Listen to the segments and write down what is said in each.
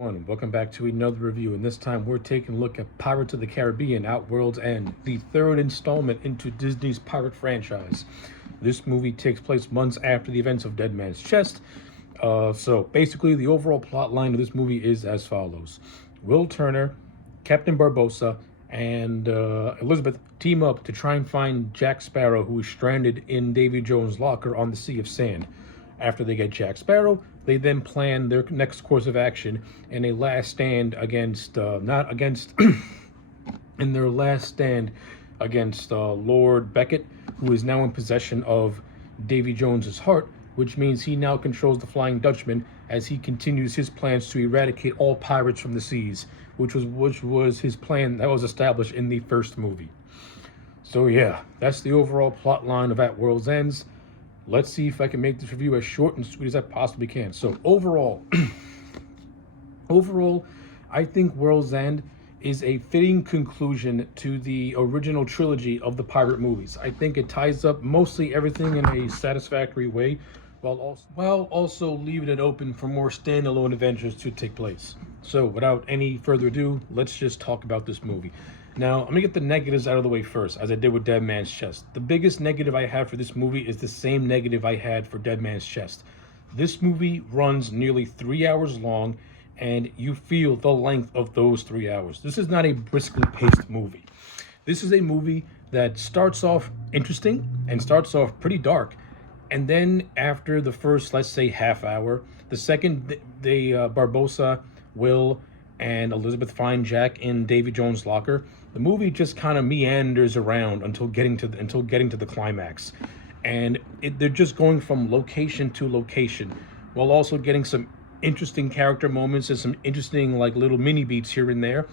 Welcome back to another review, and this time we're taking a look at Pirates of the Caribbean: Outworld's End, the third installment into Disney's pirate franchise. This movie takes place months after the events of Dead Man's Chest. So basically, the overall plot line of this movie is as follows: Will Turner, Captain Barbossa, and Elizabeth team up to try and find Jack Sparrow, who is stranded in Davy Jones' locker on the Sea of Sand. After they get Jack Sparrow, they then plan their next course of action in a last stand against, not against, in their last stand against Lord Beckett, who is now in possession of Davy Jones's heart, which means he now controls the Flying Dutchman as he continues his plans to eradicate all pirates from the seas, which was his plan that was established in the first movie. So yeah, that's the overall plot line of At World's Ends. Let's see if I can make this review as short and sweet as I possibly can. So overall, I think World's End is a fitting conclusion to the original trilogy of the pirate movies. I think it ties up mostly everything in a satisfactory way, while also leaving it open for more standalone adventures to take place. So without any further ado, let's just talk about this movie. Now, I'm gonna get the negatives out of the way first, as I did with Dead Man's Chest. The biggest negative I have for this movie is the same negative I had for Dead Man's Chest. This movie runs nearly 3 hours long, and you feel the length of those 3 hours. This is not a briskly paced movie. This is a movie that starts off interesting and starts off pretty dark. And then after the first, let's say, half hour, the second Barbossa, Will, and Elizabeth find Jack in Davy Jones' locker, the movie just kind of meanders around until getting to the climax, and they're just going from location to location, while also getting some interesting character moments and some interesting like little mini beats here and there.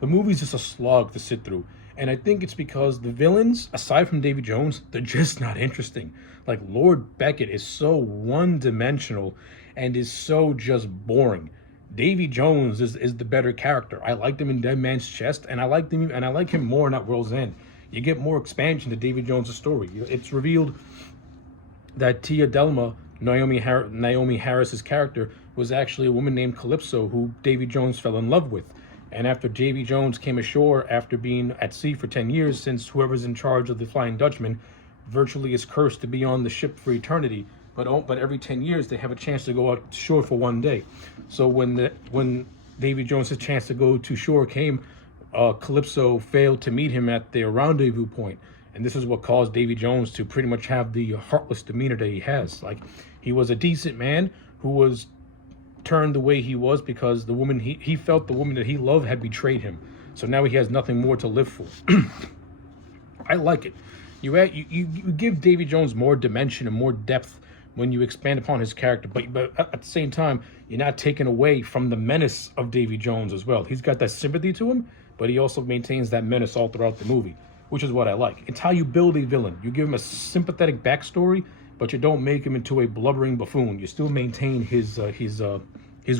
The movie's just a slog to sit through, and I think it's because the villains, aside from Davy Jones, they're just not interesting. Like Lord Beckett is so one-dimensional and is so just boring. Davy Jones is the better character. I liked him in Dead Man's Chest, and I like him more in At World's End. You get more expansion to Davy Jones' story. It's revealed that Tia Delma, Naomi Harris's character, was actually a woman named Calypso who Davy Jones fell in love with. And after Davy Jones came ashore after being at sea for 10 years, since whoever's in charge of the Flying Dutchman virtually is cursed to be on the ship for eternity, but every 10 years they have a chance to go out shore for one day. So when Davy Jones' chance to go to shore came, Calypso failed to meet him at their rendezvous point, and this is what caused Davy Jones to pretty much have the heartless demeanor that he has. Like, he was a decent man who was turned the way he was because the woman he felt the woman that he loved had betrayed him. So now he has nothing more to live for. I like it. You give Davy Jones more dimension and more depth when you expand upon his character, but at the same time, you're not taking away from the menace of Davy Jones as well. He's got that sympathy to him, but he also maintains that menace all throughout the movie, which is what I like. It's how you build a villain. You give him a sympathetic backstory, but you don't make him into a blubbering buffoon. You still maintain his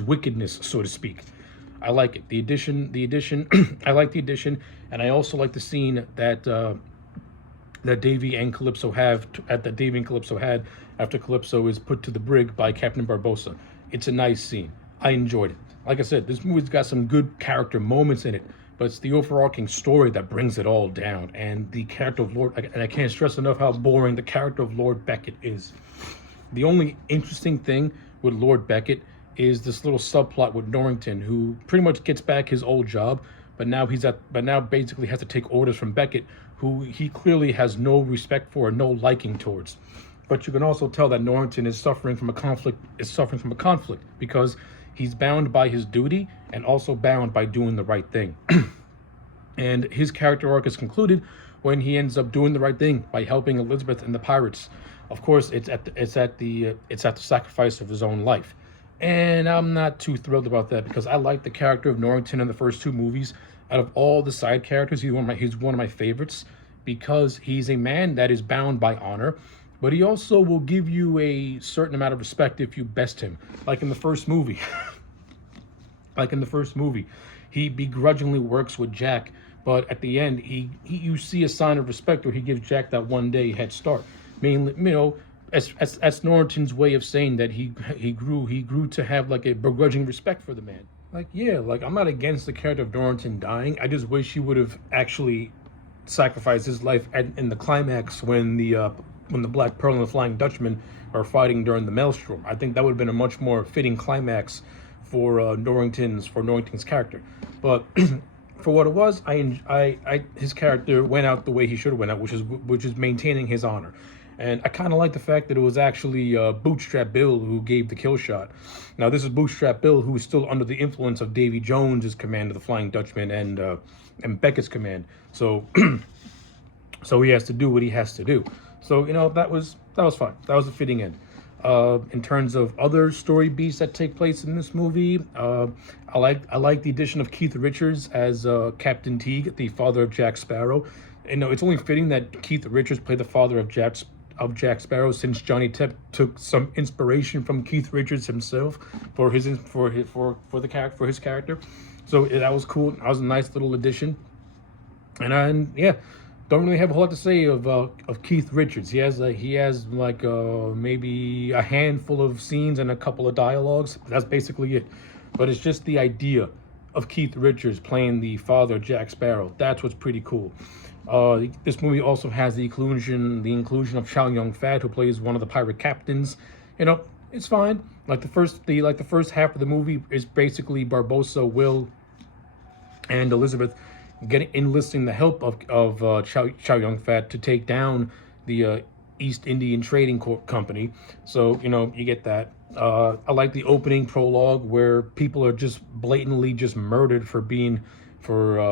wickedness, so to speak. I like it. The addition. I like the addition, and I also like the scene that Davy and Calypso had after Calypso is put to the brig by Captain Barbossa. It's a nice scene. I enjoyed it. Like I said, this movie's got some good character moments in it, but it's the overarching story that brings it all down. And the character of I can't stress enough how boring the character of Lord Beckett is. The only interesting thing with Lord Beckett is this little subplot with Norrington, who pretty much gets back his old job, but now basically has to take orders from Beckett, who he clearly has no respect for, no liking towards. But you can also tell that Norrington is suffering from a conflict because he's bound by his duty and also bound by doing the right thing. And his character arc is concluded when he ends up doing the right thing by helping Elizabeth and the pirates. Of course, it's at the sacrifice of his own life. And I'm not too thrilled about that because I like the character of Norrington in the first two movies. Out of all the side characters, he's one of my favorites because he's a man that is bound by honor, but he also will give you a certain amount of respect if you best him. Like in the first movie. He begrudgingly works with Jack, but at the end, you see a sign of respect where he gives Jack that one day head start. Mainly, as Norrington's way of saying that he grew to have like a begrudging respect for the man. Like, yeah, like I'm not against the character of Dorrington dying. I just wish he would have actually sacrificed his life in the climax when the Black Pearl and the Flying Dutchman are fighting during the Maelstrom. I think that would have been a much more fitting climax for Norrington's character. But for what it was, his character went out the way he should have went out, which is maintaining his honor. And I kind of like the fact that it was actually Bootstrap Bill who gave the kill shot. Now, this is Bootstrap Bill, who is still under the influence of Davy Jones's command of the Flying Dutchman and Beckett's command. So, so he has to do what he has to do. So that was fine. That was a fitting end. In terms of other story beats that take place in this movie, I like the addition of Keith Richards as Captain Teague, the father of Jack Sparrow. And it's only fitting that Keith Richards played the father of Jack Sparrow, since Johnny Depp took some inspiration from Keith Richards himself for his character. So that was cool. That was a nice little addition. And yeah, don't really have a whole lot to say of Keith Richards. He has like maybe a handful of scenes and a couple of dialogues. That's basically it. But it's just the idea of Keith Richards playing the father of Jack Sparrow. That's what's pretty cool. This movie also has the inclusion of Chow Yun-fat, who plays one of the pirate captains. It's fine. Like the first half of the movie is basically Barbossa, Will, and Elizabeth enlisting the help of Chow Yun-fat to take down the East Indian Trading Company. So you get that. I like the opening prologue where people are just blatantly just murdered for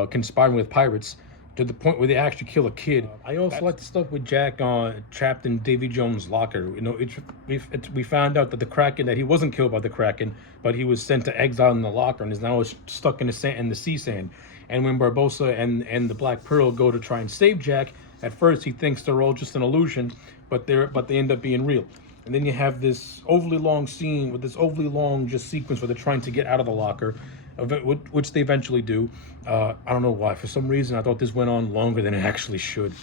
conspiring with pirates, to the point where they actually kill a kid. I also like the stuff with Jack trapped in Davy Jones' locker. We found out that the Kraken, that he wasn't killed by the Kraken, but he was sent to exile in the locker and is now stuck in the sea sand. And when Barbossa and the Black Pearl go to try and save Jack, at first he thinks they're all just an illusion, but they end up being real. And then you have this overly long scene with this overly long just sequence where they're trying to get out of the locker, which they eventually do. I don't know why. For some reason, I thought this went on longer than it actually should.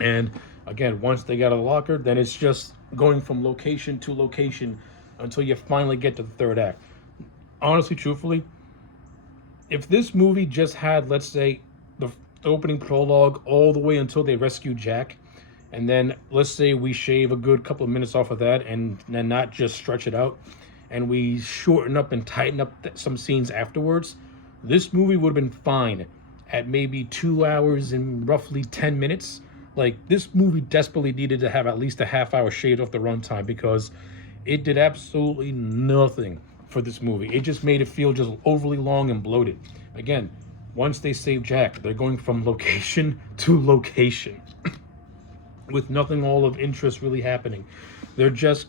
And again, once they get out of the locker, then it's just going from location to location until you finally get to the third act. Honestly, truthfully, if this movie just had, let's say, the opening prologue all the way until they rescue Jack, and then let's say we shave a good couple of minutes off of that and then not just stretch it out, and we shorten up and tighten up some scenes afterwards, this movie would have been fine at maybe 2 hours and roughly 10 minutes. Like, this movie desperately needed to have at least a half hour shaved off the runtime, because it did absolutely nothing for this movie. It just made it feel just overly long and bloated. Again, once they save Jack, they're going from location to location with nothing all of interest really happening. They're just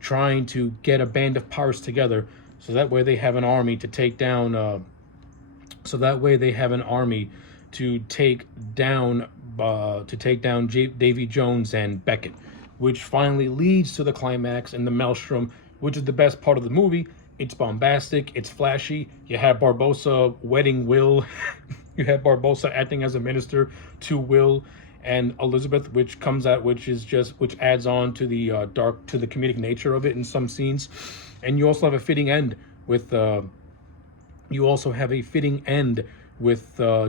trying to get a band of pirates together, so that way they have an army to take down Davy Jones and Beckett, which finally leads to the climax and the Maelstrom, which is the best part of the movie. It's bombastic, it's flashy. You have Barbossa wedding Will. You have Barbossa acting as a minister to Will and Elizabeth, which adds on to the comedic nature of it in some scenes. And you also have a fitting end with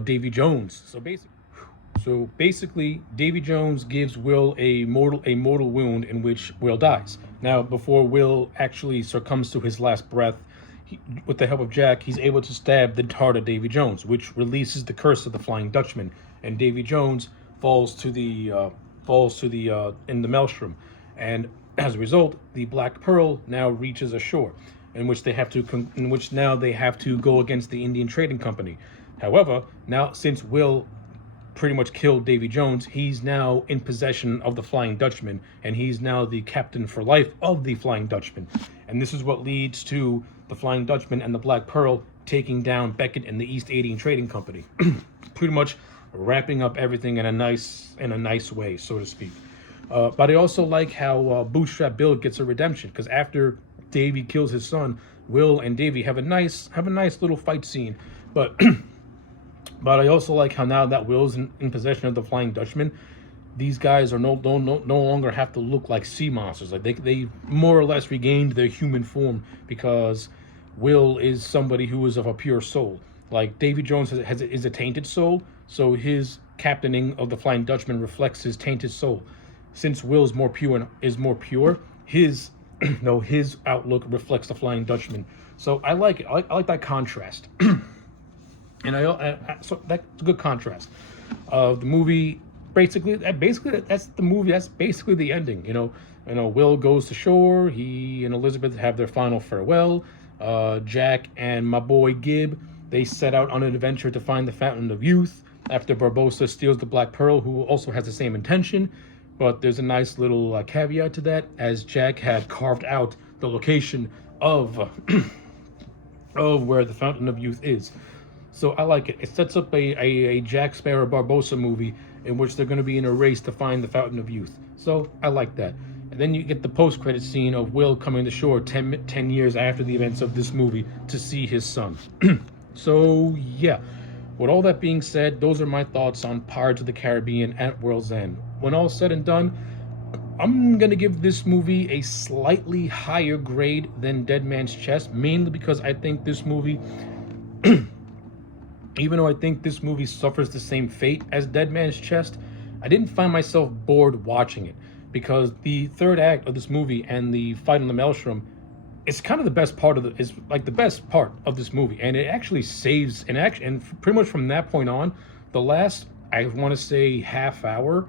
Davy Jones. So basically, Davy Jones gives Will a mortal wound in which Will dies. Now, before Will actually succumbs to his last breath, with the help of Jack, he's able to stab the heart of Davy Jones, which releases the curse of the Flying Dutchman, and Davy Jones falls in the Maelstrom. And as a result, the Black Pearl now reaches a shore, in which now they have to go against the Indian Trading Company. However, now since Will pretty much killed Davy Jones, he's now in possession of the Flying Dutchman, and he's now the captain for life of the Flying Dutchman. And this is what leads to the Flying Dutchman and the Black Pearl taking down Beckett and the East Indian Trading Company. Pretty much wrapping up everything in a nice way, so to speak. But I also like how Bootstrap Bill gets a redemption, because after Davy kills his son, Will and Davy have a nice little fight scene. But But I also like how now that Will's in possession of the Flying Dutchman, these guys are no longer have to look like sea monsters. Like they more or less regained their human form, because Will is somebody who is of a pure soul. Like Davy Jones is a tainted soul, so his captaining of the Flying Dutchman reflects his tainted soul. Since Will's more pure, his no his outlook reflects the Flying Dutchman. So I like it. I like that contrast. And so that's a good contrast. The movie basically that's the movie. That's basically the ending. Will goes to shore. He and Elizabeth have their final farewell. Jack and my boy Gib, they set out on an adventure to find the Fountain of Youth after Barbossa steals the Black Pearl, who also has the same intention. But there's a nice little caveat to that, as Jack had carved out the location of of where the Fountain of Youth is. So I like it. It sets up a Jack Sparrow Barbossa movie in which they're going to be in a race to find the Fountain of Youth. So I like that. And then you get the post-credit scene of Will coming to shore 10 years after the events of this movie to see his son. So yeah, with all that being said, those are my thoughts on Pirates of the Caribbean at World's End. When all's said and done, I'm going to give this movie a slightly higher grade than Dead Man's Chest, mainly because I think this movie, even though I think this movie suffers the same fate as Dead Man's Chest, I didn't find myself bored watching it, because the third act of this movie and the fight on the Maelstrom is kind of the best part the best part of this movie, and it actually saves and pretty much from that point on, the last, I want to say, half hour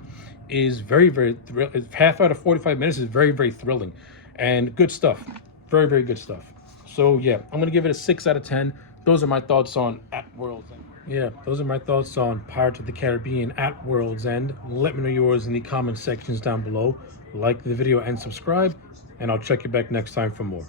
is very half out of 45 minutes is very thrilling and good stuff. Very good stuff. So yeah, I'm gonna give it a 6 out of 10. Those are my thoughts on At World's End. Yeah, those are my thoughts on Pirates of the Caribbean at World's End. Let me know yours in the comment sections down below. Like the video and subscribe, and I'll check you back next time for more.